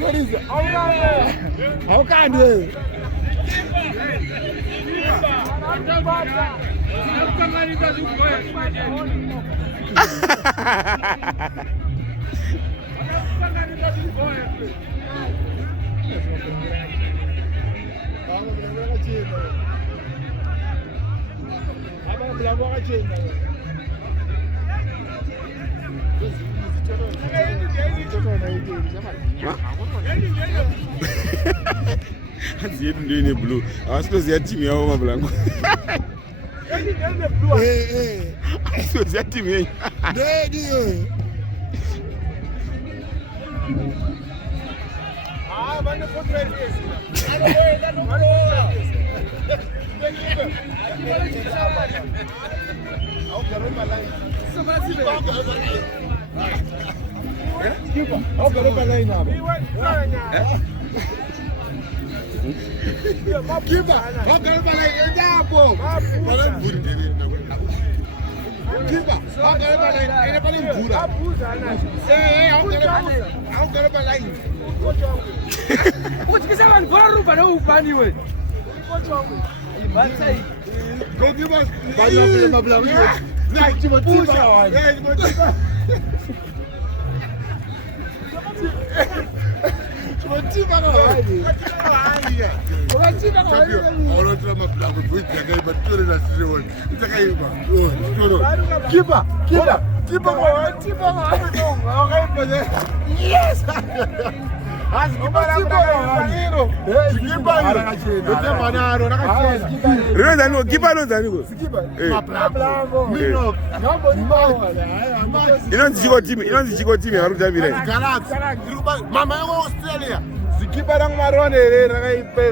What is it? How can you? That's even doing blue. I was supposed to have Timmy over blanco. Hey, I was supposed to have Timmy.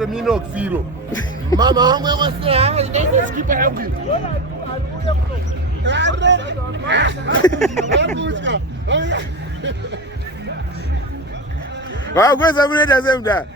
Minox zero. Mama, I'm going to say, skip it. Wow, go somewhere that's him there.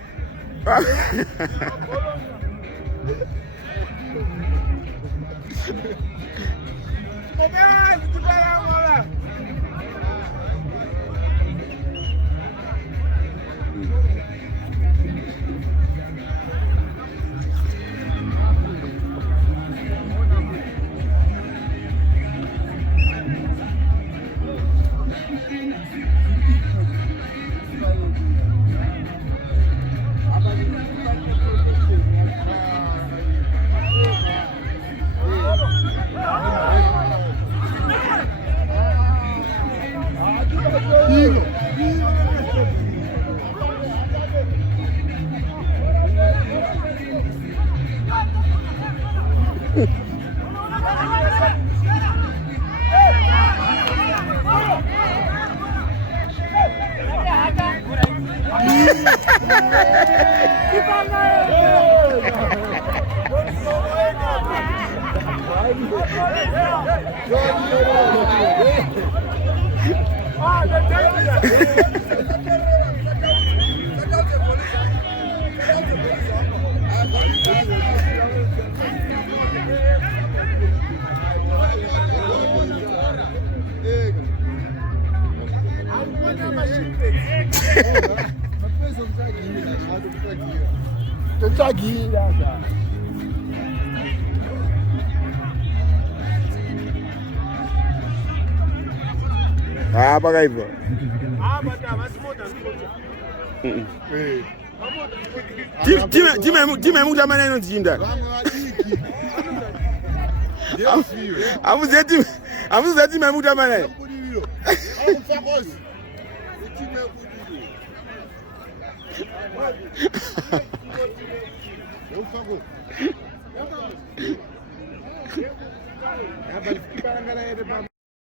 Ah, pakai bro. Time muda mana ino tinda. Amuzeti muda mana. Mufakose. Mufakose.